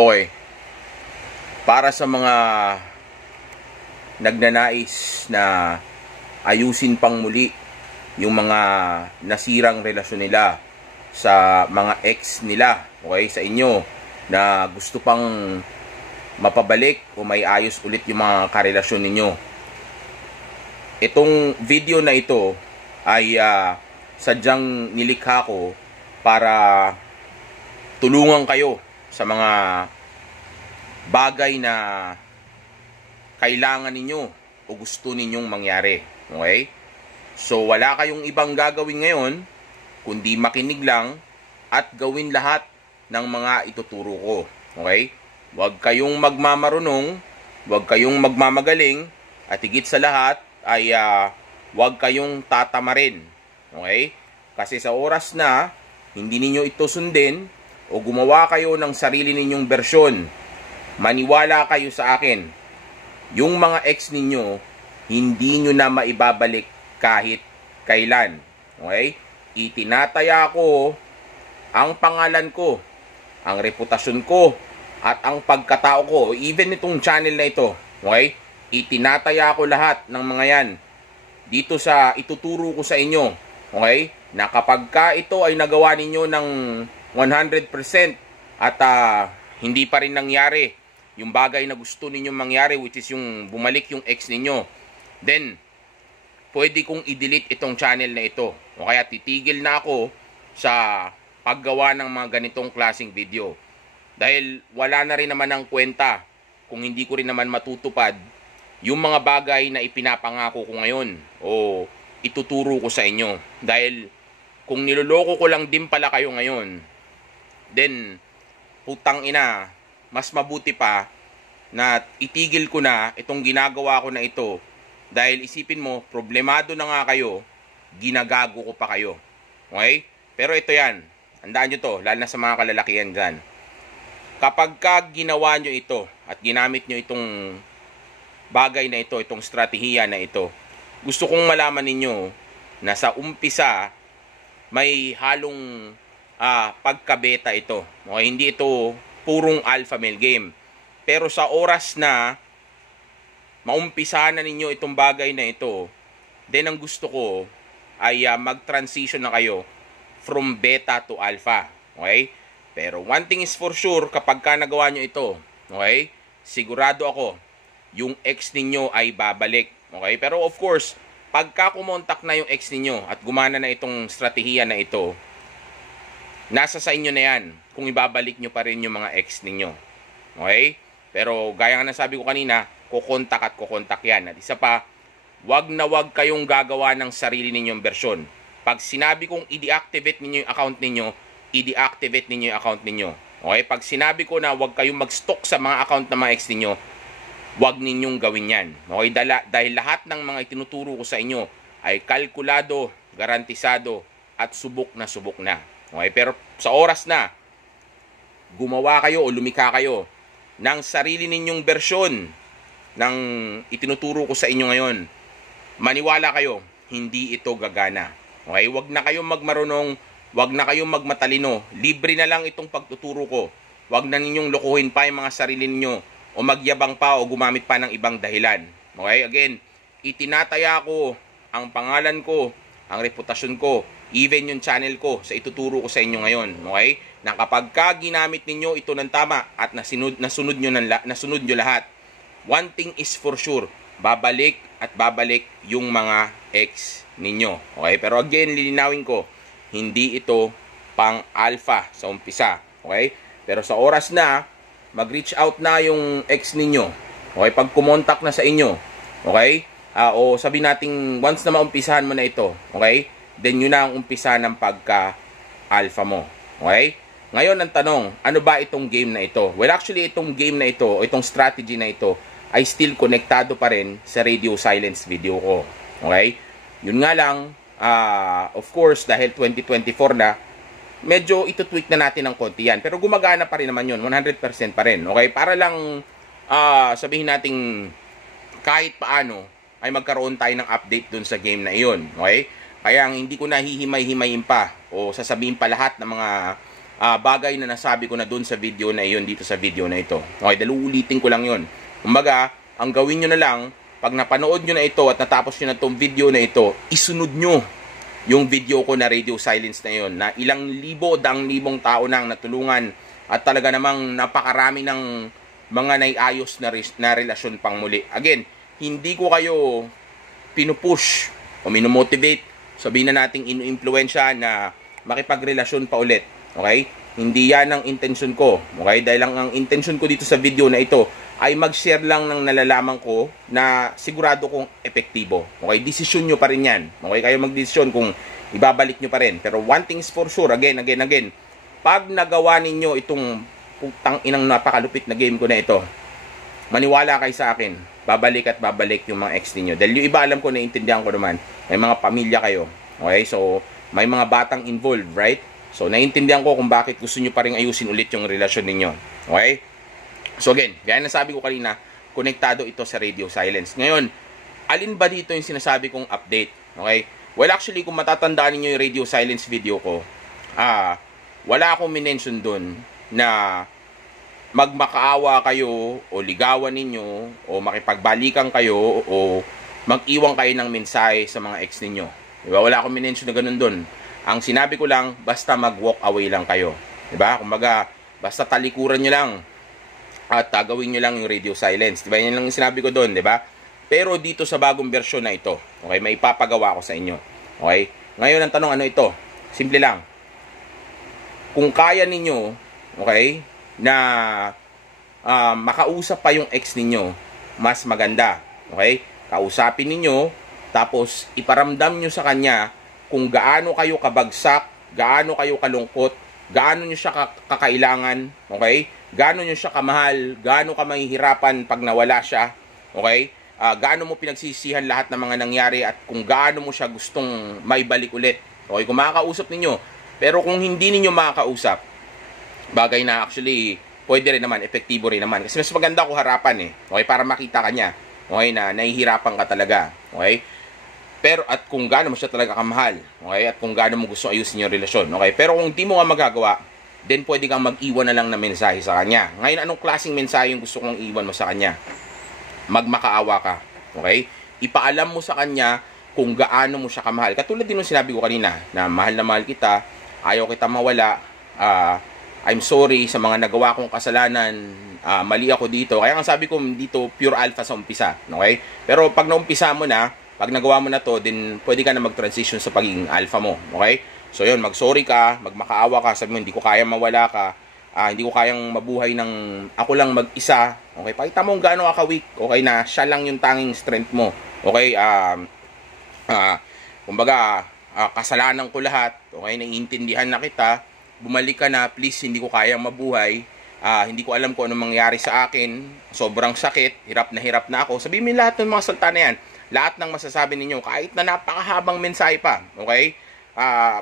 Okay. Para sa mga nagnanais na ayusin pang muli yung mga nasirang relasyon nila sa mga ex nila, okay, sa inyo, na gusto pang mapabalik o may ayos ulit yung mga karelasyon ninyo. Itong video na ito ay sadyang nilikha ko para tulungan kayo sa mga bagay na kailangan ninyo o gusto ninyong mangyari. Okay? So wala kayong ibang gagawin ngayon kundi makinig lang at gawin lahat ng mga ituturo ko. Okay? Huwag kayong magmamarunong, huwag kayong magmamagaling, at higit sa lahat ay huwag kayong tatamarin. Okay? Kasi sa oras na hindi ninyo ito sundin o gumawa kayo ng sarili ninyong bersyon, maniwala kayo sa akin, yung mga ex ninyo, hindi nyo na maibabalik kahit kailan. Okay? Itinataya ko ang pangalan ko, ang reputasyon ko, at ang pagkatao ko, even itong channel na ito. Okay? Itinataya ko lahat ng mga yan dito sa ituturo ko sa inyo. Okay? Na kapag ka ito ay nagawa ninyo ng 100% at hindi pa rin nangyari yung bagay na gusto ninyong mangyari, which is yung bumalik yung ex ninyo, then pwede kong i-delete itong channel na ito. O kaya titigil na ako sa paggawa ng mga ganitong klaseng video. Dahil wala na rin naman ang kwenta kung hindi ko rin naman matutupad yung mga bagay na ipinapangako ko ngayon o ituturo ko sa inyo. Dahil kung niloloko ko lang din pala kayo ngayon, then putang ina, mas mabuti pa na itigil ko na itong ginagawa ko na ito. Dahil isipin mo, problemado na nga kayo, ginagago ko pa kayo. Okay? Pero ito yan, handaan nyo to, lalo na sa mga kalalakihan dyan. Kapag ka ginawa nyo ito at ginamit nyo itong bagay na ito, itong strategiya na ito, gusto kong malaman ninyo na sa umpisa may halong pagkabeta ito. Okay? Hindi ito purong alpha male game. Pero sa oras na maumpisa na ninyo itong bagay na ito, then ang gusto ko ay mag-transition na kayo from beta to alpha. Okay? Pero one thing is for sure, kapag ka nagawa nyo ito, okay, sigurado ako, yung ex ninyo ay babalik. Okay? Pero of course, pagka kumontak na yung ex ninyo at gumana na itong strategiya na ito, nasa sa inyo na yan kung ibabalik nyo pa rin yung mga ex ninyo. Okay? Pero gaya nga nasabi ko kanina, kukontak at kukontak yan. At isa pa, wag na wag kayong gagawa ng sarili ninyong bersyon. Pag sinabi kong i-deactivate ninyo yung account ninyo, i-deactivate ninyo yung account ninyo. Okay? Pag sinabi ko na wag kayong mag-stock sa mga account ng mga ex ninyo, wag ninyong gawin yan. Okay? Dahil lahat ng mga itinuturo ko sa inyo ay kalkulado, garantisado, at subok na subok na. Okay? Pero sa oras na gumawa kayo o lumikha kayo ng sarili ninyong bersyon ng itinuturo ko sa inyo ngayon, maniwala kayo, hindi ito gagana. Okay? Wag na kayong magmarunong, wag na kayong magmatalino. Libre na lang itong pagtuturo ko. Wag na ninyong lokohin pa yung mga sarili ninyo o magyabang pa o gumamit pa ng ibang dahilan. Okay? Again, itinataya ko ang pangalan ko, ang reputasyon ko, even yung channel ko sa ituturo ko sa inyo ngayon. Okay? Na kapag ka ginamit ninyo ito ng tama at nasunod nyo lahat, one thing is for sure, babalik at babalik yung mga ex ninyo. Okay? Pero again, lilinawin ko, hindi ito pang alpha sa umpisa. Okay? Pero sa oras na mag-reach out na yung ex ninyo, okay, pag kumontak na sa inyo, okay, o sabi nating once na maumpisahan mo na ito, okay, then yun na ang umpisa ng pagka-alpha mo. Okay? Ngayon ang tanong, ano ba itong game na ito? Well, actually, itong game na ito, o itong strategy na ito, ay still konektado pa rin sa radio silence video ko. Okay? Yun nga lang, of course, dahil 2024 na, medyo ito-tweak na natin ng konti yan. Pero gumagana pa rin naman yun, 100% pa rin. Okay? Para lang sabihin nating kahit paano ay magkaroon tayo ng update dun sa game na iyon. Okay? Kaya hindi ko nahihimay-himayin pa o sasabihin pa lahat ng mga bagay na nasabi ko na doon sa video na iyon, dito sa video na ito. Okay, dahil uulitin ko lang yun. Kumbaga, ang gawin nyo na lang, pag napanood nyo na ito at natapos nyo na itong video na ito, isunod nyo yung video ko na radio silence na yun, na ilang libo, daang libong tao nang natulungan at talaga namang napakarami ng mga naiayos na relasyon pang muli. Again, hindi ko kayo pinupush o minomotivate, sabihin na nating inu-influensya na makipagrelasyon pa ulit. Okay? Hindi yan ang intention ko. Okay? Dahil lang ang intention ko dito sa video na ito ay mag-share lang ng nalalaman ko na sigurado kong epektibo. Okay? Desisyon nyo pa rin yan. Okay? Kayo mag-desisyon kung ibabalik nyo pa rin. Pero one thing is for sure, again, pag nagawa ninyo itong putang inang napakalupit na game ko na ito, maniwala kayo sa akin, babalik at babalik yung mga ex ninyo. Dahil yung iba, alam ko, naiintindihan ko naman, may mga pamilya kayo. Okay? So, may mga batang involved, right? So, naiintindihan ko kung bakit gusto nyo pa rin ayusin ulit yung relasyon ninyo. Okay? So, again, gaya na sabi ko kanina, konektado ito sa radio silence. Ngayon, alin ba dito yung sinasabi kong update? Okay? Well, actually, kung matatandaan niyo yung radio silence video ko, wala akong minention dun na magmakaawa kayo o ligawan ninyo o makipagbalikan kayo o mag-iwan kayo ng mensahe sa mga ex ninyo. Diba? Wala akong minention na ganun dun. Ang sinabi ko lang, basta mag-walk away lang kayo. Diba? Kumbaga, basta talikuran nyo lang at gawin nyo lang yung radio silence. Diba? Yan lang yung sinabi ko doon, diba? Pero dito sa bagong version na ito, okay, may ipapagawa ko sa inyo. Okay? Ngayon, ang tanong, ano ito? Simple lang. Kung kaya ninyo, okay, na makausap pa yung ex ninyo, mas maganda. Okay? Kausapin ninyo, tapos iparamdam nyo sa kanya kung gaano kayo kabagsak, gaano kayo kalungkot, gaano nyo siya kakailangan, okay? Gaano nyo siya kamahal, gaano ka mahihirapan pag nawala siya, okay? Gaano mo pinagsisihan lahat ng mga nangyari at kung gaano mo siya gustong maibalik ulit. Okay, kung makakausap ninyo. Pero kung hindi ninyo makakausap, bagay na actually pwede rin naman, epektibo rin naman. Kasi mas maganda kung harapan okay, para makita ka niya, okay, na nahihirapan ka talaga, okay? Pero at kung gaano mo siya talaga kamahal, okay? At kung gaano mo gusto ayusin yung relasyon, okay? Pero kung di mo nga magagawa, then pwede kang mag-iwan na lang ng mensahe sa kanya. Ngayon, anong klaseng mensahe yung gusto kong iwan mo sa kanya? Magmakaawa ka, okay? Ipaalam mo sa kanya kung gaano mo siya kamahal. Katulad din ng sinabi ko kanina, na mahal kita, ayaw kita mawala, I'm sorry sa mga nagawa kong kasalanan, mali ako dito. Kaya ang sabi ko dito, pure alpha sa umpisa, okay? Pero pag naumpisa mo na, pag nagawa mo na to, then pwede ka na mag-transition sa pagiging alpha mo. Okay? So yun, mag-sorry ka, magmakaawa ka, sabi mo, hindi ko kayang mawala ka, hindi ko kayang mabuhay ng ako lang mag-isa. Okay? Pakita mo kung gaano ka weak. Okay? Na siya lang yung tanging strength mo. Okay? Kumbaga, kasalanan ko lahat. Okay? Naiintindihan na kita. Bumalik ka na, please, hindi ko kayang mabuhay. Hindi ko alam kung anong mangyari sa akin. Sobrang sakit. Hirap na ako. Sabihin mo lahat ng mga salta na yan. Lahat ng masasabi ninyo, kahit na napakahabang mensahe pa, okay?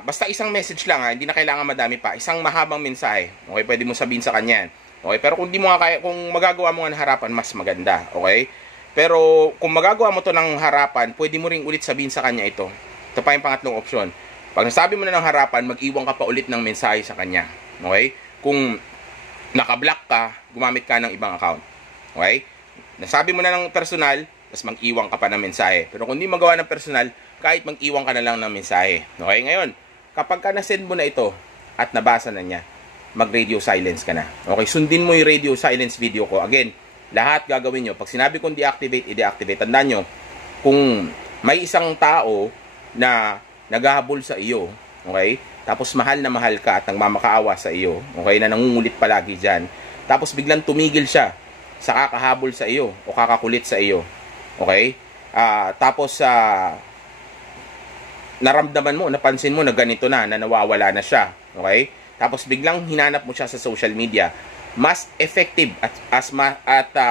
Basta isang message lang, hindi na kailangan madami pa. Isang mahabang mensahe, okay? Pwede mo sabihin sa kanya, okay? Pero kung di mo nga kaya, kung magagawa mo nga ng harapan, mas maganda, okay? Pero kung magagawa mo to ng harapan, pwede mo ring ulit sabihin sa kanya ito. Ito pa yung pangatlong opsyon. Pag nasabi mo na ng harapan, mag-iwan ka pa ulit ng mensahe sa kanya, okay? Kung naka-block ka, gumamit ka ng ibang account, okay? Nasabi mo na ng personal, tapos mag-iwan ka pa ng mensahe. Pero kung di magawa ng personal, kahit mag-iwan ka na lang ng mensahe. Okay, ngayon, kapag ka na-send mo na ito at nabasa na niya, mag-radio silence ka na. Okay, sundin mo yung radio silence video ko. Again, lahat gagawin nyo. Pag sinabi kong deactivate, i-deactivate. Tandaan nyo, kung may isang tao na naghahabol sa iyo, okay, tapos mahal na mahal ka at nagmamakaawa sa iyo, okay, na nangungulit palagi dyan, tapos biglang tumigil siya sa kakahabol sa iyo o kakakulit sa iyo, okay? Tapos naramdaman mo, napansin mo na ganito na nawawala na siya, okay? Tapos biglang hinanap mo siya sa social media. Mas effective at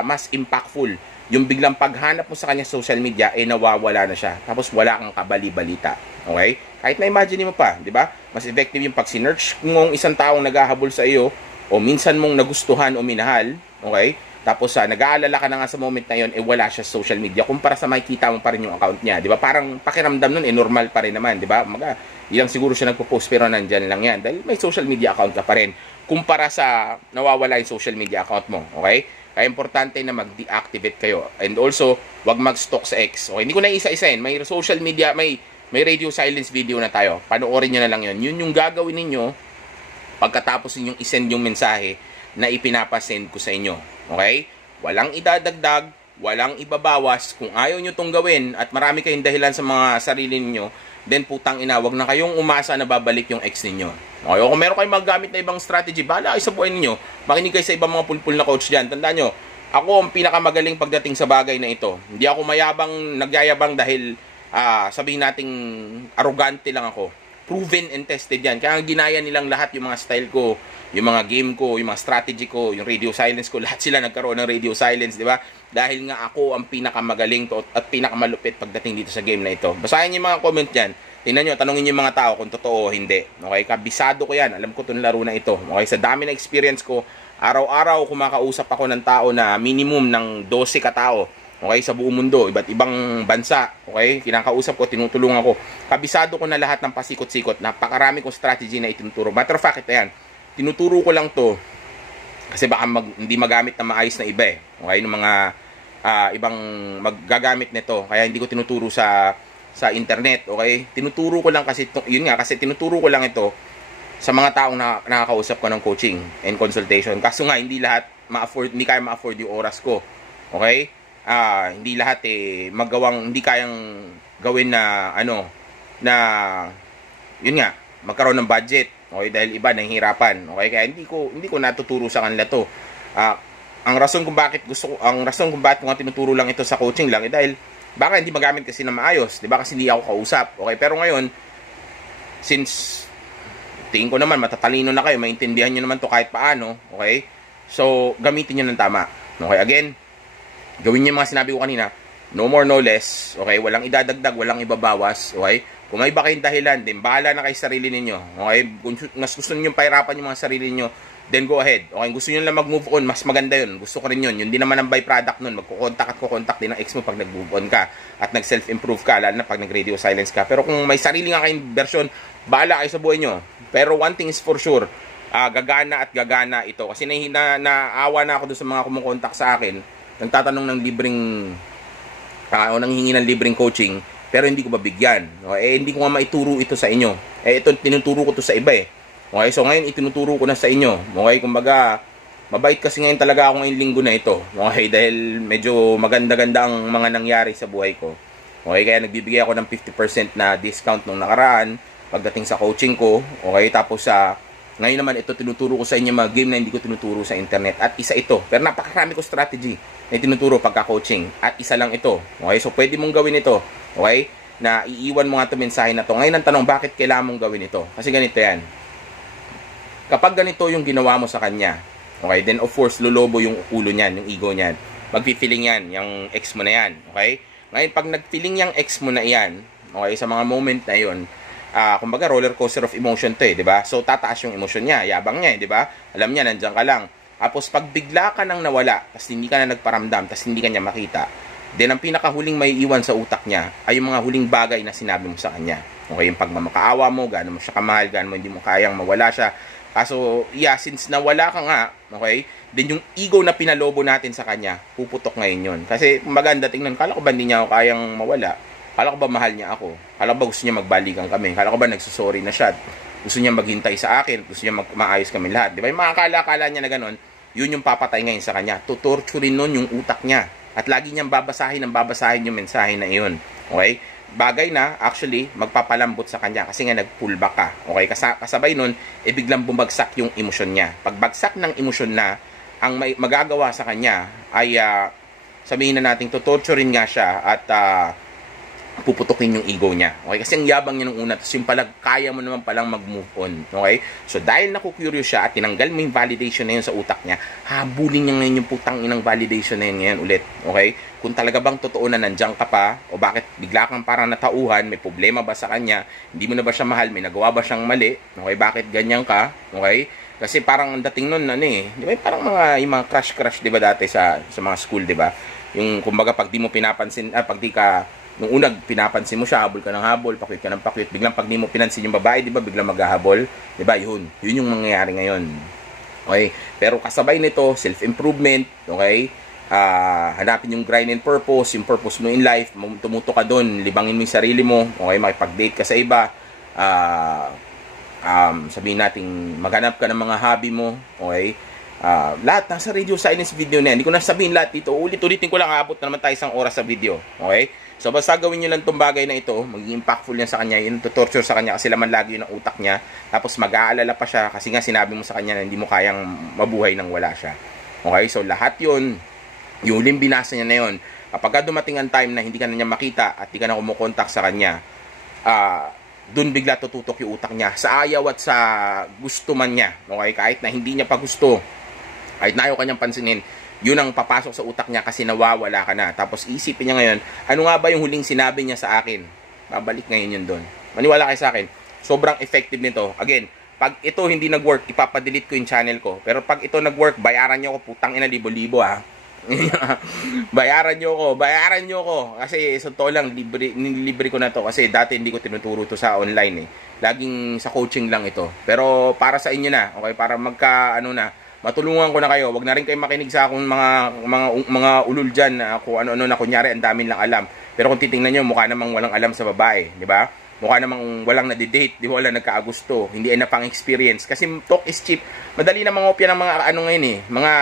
mas impactful yung biglang paghanap mo sa kanya sa social media, nawawala na siya. Tapos wala kang kabali-balita, okay? Kahit na-imagine mo pa, di ba? Mas effective yung pag sinearch mong isang taong naghahabol sa iyo o minsan mong nagustuhan o minahal, okay? Tapos nag-aalala ka na nga sa moment na yon, wala siya sa social media. Kumpara sa makikita mo pa rin yung account niya, di ba? Parang pakiramdam nun, normal pa rin naman, di ba? Ilang siguro siya nagpo-post pero nandyan lang yan. Dahil may social media account ka pa rin. Kumpara sa nawawala yung social media account mo, okay? Kaya importante na mag-deactivate kayo. And also, wag mag-stalk sa X. Okay? Hindi ko na isa-isahin. May social media, may radio silence video na tayo. Panoorin nyo na lang yun. Yun yung gagawin ninyo pagkatapos ninyong isend yung mensahe na ipinapasend ko sa inyo. Okay? Walang idadagdag, walang ibabawas. Kung ayaw nyo tong gawin at marami kayong dahilan sa mga sarili ninyo, then putang ina, wag na kayong umasa na babalik yung ex ninyo. Okay? O kung meron kayong magamit na ibang strategy, bahala kayo sa buhay ninyo. Makinig kayo sa ibang mga pulpul na coach dyan. Tandaan nyo, ako ang pinakamagaling pagdating sa bagay na ito. Hindi ako nagyayabang dahil sabihin nating arrogante lang ako. Proven and tested yan. Kaya ginaya nilang lahat yung mga style ko, yung mga game ko, yung mga strategy ko, yung radio silence ko. Lahat sila nagkaroon ng radio silence, di ba? Dahil nga ako ang pinakamagaling to at pinakamalupit pagdating dito sa game na ito. Basahin niyo yung mga comment dyan. Tingnan nyo, tanongin niyo yung mga tao kung totoo o hindi. Okay? Kabisado ko yan. Alam ko itong laro na ito. Okay? Sa dami na experience ko, araw-araw kumakausap ako ng tao na minimum ng 12 katao. Okay, sa buong mundo, iba't ibang bansa, okay, kinakausap ko, tinutulungan ko. Kabisado ko na lahat ng pasikot-sikot. Napakarami kong strategy na itinuturo. Matter of fact, ito yan. Tinuturo ko lang to kasi baka hindi magamit na maayos na iba eh. Okay, yung mga ibang maggagamit nito. Kaya hindi ko tinuturo sa internet, okay? Tinuturo ko lang kasi yun nga, kasi tinuturo ko lang ito sa mga taong nakakausap ko ng coaching and consultation. Kaso nga hindi lahat hindi kaya ma-afford yung oras ko. Okay? Hindi lahat hindi kayang gawin na yun nga, magkaroon ng budget. Okay, dahil iba nahihirapan. Okay, kaya hindi ko natuturo sa kanila to. Ang rason kung bakit ko nga tinuturo lang ito sa coaching lang dahil baka hindi magamit kasi na maayos, 'di ba? Kasi hindi ako kausap. Okay, pero ngayon since tingin ko naman matatalino na kayo, maintindihan niyo naman to kahit paano, okay? So, gamitin niyo ng tama. Okay, again, gawin niyo yung mga sinabi ko kanina, no more, no less, okay? Walang idadagdag, walang ibabawas, okay? Kung may iba kayong dahilan, then bahala na kayo sa sarili ninyo, okay? Kung mas gusto niyo pahirapan yung mga sarili niyo, then go ahead, okay? Gusto niyo lang mag-move on, mas maganda yun, gusto ko rin yun. Yun din naman ang byproduct nun, magkukontak din ng ex mo pag nag-move on ka at nag-self-improve ka, lalo na pag nag-radio silence ka. Pero kung may sarili nga kayong version, bahala kayo sa buhay nyo. Pero one thing is for sure, gagana at gagana ito. Kasi naawa na ako doon sa mga kumukontak sa akin, nagtatanong ng libreng o nanghingi ng libreng coaching pero hindi ko mabigyan. Okay? Hindi ko nga maituro ito sa inyo. Ito tinuturo ko to sa iba eh. Okay? So ngayon itinuturo ko na sa inyo. Okay? Kumbaga mabait kasi ngayon talaga ako ngayong linggo na ito. Okay? Dahil medyo maganda-ganda ang mga nangyari sa buhay ko. Okay? Kaya nagbibigay ako ng 50% na discount nung nakaraan pagdating sa coaching ko. Okay? Tapos ngayon naman ito tinuturo ko sa inyo mga game na hindi ko tinuturo sa internet. At isa ito. Pero napakarami ko strategy na tinuturo pagka-coaching. At isa lang ito. Okay? So pwede mong gawin ito. Okay? Na iiwan mo nga ito mensahe na to. Ngayon ang tanong, bakit kailangan mong gawin ito? Kasi ganito yan. Kapag ganito yung ginawa mo sa kanya, okay? Then of course, lolobo yung ulo niyan, yung ego niyan. Magpi-feeling yan, yung ex mo na yan. Okay? Ngayon, pag nag-feeling yung ex mo na yan, okay, sa mga moment na yun, kumbaga roller coaster of emotion to di ba? So tataas yung emotion niya, yabang niya, di ba? Alam niya nandiyan ka lang. Tapos pag bigla ka nang nawala, tapos hindi ka na nagparamdam, tapos hindi ka niya makita, then ang pinakahuling may iwan sa utak niya ay yung mga huling bagay na sinabi mo sa kanya. Okay, yung pagmamakaawa mo, gaano mo siya kamahal, gaano mo hindi mo kayang mawala siya. Kaso, since nawala ka nga, okay, then yung ego na pinalobo natin sa kanya, puputok ngayon yun. Kasi maganda tingnan, kala ko ba hindi niya ako kayang mawala? Kala ko ba mahal niya ako? Kala ko ba gusto niya magbalikan kami? Kala ko ba nagsusorry na siya? Gusto niya maghintay sa akin? Gusto niya maayos kami lahat? Di ba? Yung mga kala niya na ganun, yun yung papatay ngayon sa kanya. Tutorturin nun yung utak niya. At lagi niyang babasahin yung mensahe na iyon. Okay? Bagay na, actually, magpapalambot sa kanya kasi nga nag-pull back ka. Okay? Kasabay nun, biglang bumagsak yung emosyon niya. Pagbagsak ng emosyon na, ang magagawa sa kanya ay, sabihin na natin, tutorturin nga siya at, puputukin yung ego niya. Okay? Kasi ang yabang niya nung una, tapos yung pala, kaya mo naman palang mag-move on. Okay? So, dahil naku-curious siya at tinanggal mo yung validation na yun sa utak niya, habulin niya ngayon yung putang inang validation na yun ngayon ulit. Okay? Kung talaga bang totoo na nandiyan ka pa, o bakit bigla kang parang natauhan, may problema ba sa kanya, hindi mo na ba siya mahal, may nagawa ba siyang mali, okay? Bakit ganyan ka? Okay? Kasi parang ang dating nun, ano eh, di ba, parang yung mga crush, di ba, dati sa mga school, di ba? Yung, kumbaga, pag di mo pinapansin, pag di ka, nung unang pinapansin mo siya, habol ka ng habol, pakwit ka ng pakwit, biglang pag di mo pinansin yung babae, di ba, biglang maghahabol, di ba, yun yung mangyayari ngayon. Okay? Pero kasabay nito, self-improvement, okay? Hanapin yung grind and purpose, yung purpose mo in life, tumuto ka doon, libangin mo yung sarili mo, okay? Makipag-date ka sa iba, sabihin natin, maghanap ka ng mga hobby mo, okay? Lahat nasa radio silence video na yan. Hindi ko na sabihin lahat dito. Ulit-ulitin ko lang, aabot na naman tayo isang oras sa video. Okay? So, basta gawin nyo lang itong bagay na ito, magiging impactful yan sa kanya, yun torture sa kanya kasi laman lagi yun ang utak niya. Tapos mag-aalala pa siya kasi nga sinabi mo sa kanya na hindi mo kayang mabuhay nang wala siya. Okay? So, lahat yun, yung huling binasa niya na yun, kapag dumating ang time na hindi ka na niya makita at hindi ka na kumukontak sa kanya, dun bigla tututok yung utak niya sa ayaw at sa gusto man niya. Okay? Kahit na hindi niya pa gusto, kahit na ayaw kanyang pansinin, yun ang papasok sa utak niya kasi nawawala ka na. Tapos isipin niya ngayon, ano nga ba yung huling sinabi niya sa akin? Babalik ngayon yun doon. Maniwala kayo sa akin, sobrang effective nito. Again, pag ito hindi nag-work, ipapadelete ko yung channel ko. Pero pag ito nag-work, bayaran nyo ko, putang ina, libo-libo ha. bayaran nyo ko. Kasi sa to lang, nilibre ko na to. Kasi dati hindi ko tinuturo to sa online eh. Laging sa coaching lang ito. Pero para sa inyo na, okay? Para matulungan ko na kayo. Wag na rin kayo makinig sa akong mga ulul dyan na kung ano-ano na kunyari ang dami lang alam. Pero kung titingnan nyo, mukha namang walang alam sa babae, di ba? Mukha namang walang nadidate, di ba? Walang nagkaagusto, hindi ay napang experience. Kasi talk is cheap. Madali na mangopya ng mga ano ngayon eh, mga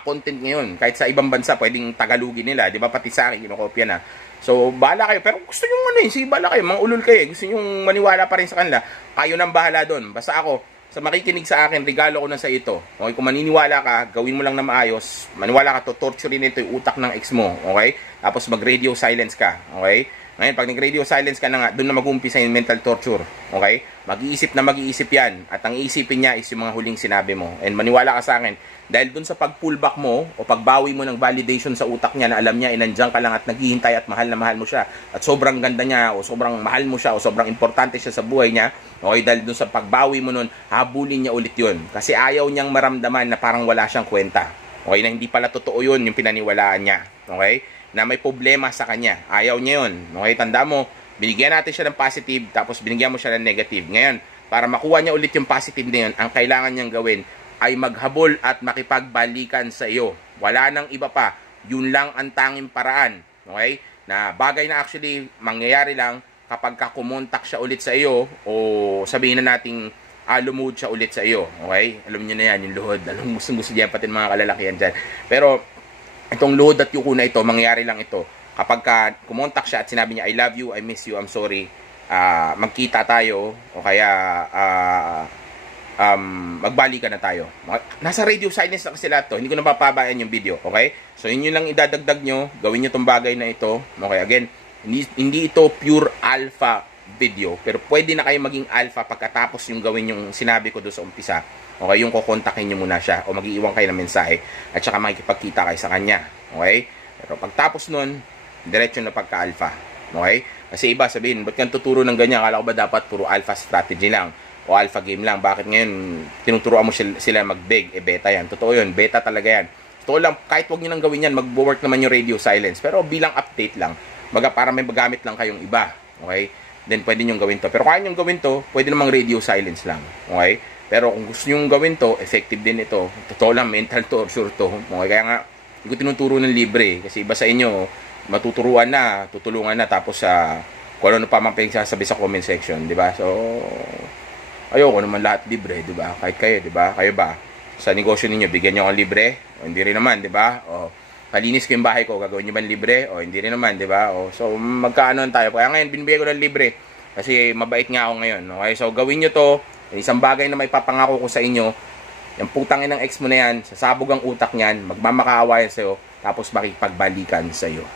content ngayon. Kahit sa ibang bansa, pwedeng tagalugin nila, di ba? Pati sa akin, kinokopya na. So, bahala kayo. Pero gusto nyo sige, bahala kayo. Mga ulul kayo. Gusto nyo maniwala pa rin sa kanila. Kayo nang bahala doon. Basta ako, sa makikinig sa akin, regalo ko na sa ito. Okay, kung maniniwala ka, gawin mo lang na maayos. Maniwala ka, torture nito yung utak ng ex mo. Okay? Tapos mag-radio silence ka. Okay? Ngayon, pag nag-radio silence ka na nga, doon na mag-umpisa yung mental torture. Okay? Mag-iisip yan. At ang iisipin niya is yung mga huling sinabi mo. And maniwala ka sa akin, dahil doon sa pag-pullback mo o pagbawi mo ng validation sa utak niya na alam niya, nandiyan ka lang at naghihintay at mahal na mahal mo siya. At sobrang ganda niya o sobrang mahal mo siya o sobrang importante siya sa buhay niya. Okay, dahil doon sa pagbawi mo nun, habulin niya ulit yun. Kasi ayaw niyang maramdaman na parang wala siyang kwenta. Okay, na hindi pala totoo yun yung pinaniwalaan niya. Okay, na may problema sa kanya. Ayaw niya yun. Okay, tanda mo, binigyan natin siya ng positive, tapos binigyan mo siya ng negative. Ngayon, para makuha niya ulit yung positive na yun, ang kailangan niyang gawin ay maghabol at makipagbalikan sa iyo. Wala nang iba pa. Yun lang ang tanging paraan. Okay? Na bagay na actually mangyayari lang kapag kumontak siya ulit sa iyo o sabihin na nating lumuhod siya ulit sa iyo. Okay? Alam niyo na yan, yung luhod. Alam, gusto diyan pati mga kalalakihan dyan. Pero itong luhod at yuko na ito, mangyayari lang ito. Kapag kumontak siya at sinabi niya, I love you, I miss you, I'm sorry, magkita tayo o kaya magbalikan na tayo. Nasa radio silence na kasi lahat to. Hindi ko napapabayaan yung video. Okay? So, yun lang idadagdag nyo. Gawin nyo tong bagay na ito. Okay? Again, hindi ito pure alpha video. Pero pwede na kayo maging alpha pagkatapos yung gawin yung sinabi ko doon sa umpisa. Okay? Yung kukontakin nyo muna siya. O mag-iiwan kayo ng mensahe. At saka makikipagkita kayo sa kanya. Okay? Pero pagtapos nun, diretso na pagka-alpha. Okay? Kasi iba sabihin, ba't kang tuturo ng ganyan? Akala ko ba dapat puro alpha strategy lang? O alpha game lang. Bakit ngayon tinuturuan mo sila mag-beg? Beta yan. Totoo yun. Beta talaga yan. Totoo lang, kahit wag nyo nang gawin yan, mag-work naman yung radio silence. Pero bilang update lang. Para may magamit lang kayong iba. Okay? Then pwede nyo gawin to. Pero kaya nyo gawin to, pwede namang radio silence lang. Okay? Pero kung gusto nyo gawin to, effective din ito. Totoo lang, mental torture to. Okay? Kaya nga, hindi ko tinuturo ng libre. Kasi iba sa inyo, matuturuan na, tutulungan na, tapos kung ano pa mang pinagsasabi sa comment section. Diba? So, ayoko naman lahat libre, 'di ba? Kahit kayo, 'di ba? Kayo ba sa negosyo ninyo bigyan niyo ako libre? O hindi rin naman, 'di ba? O kalinis ko yung bahay ko, gagawin niyo ba libre? O hindi rin naman, 'di ba? O so magkaanoan tayo. Kaya ngayon binibigay ko ng libre kasi mabait nga ako ngayon. Okay? So gawin niyo 'to. Isang bagay na may papangako ko sa inyo. Yung putang inang ex mo na yan, sasabog ang utak niyan, magmamakaawayan sa iyo, tapos makipagbalikan sa iyo.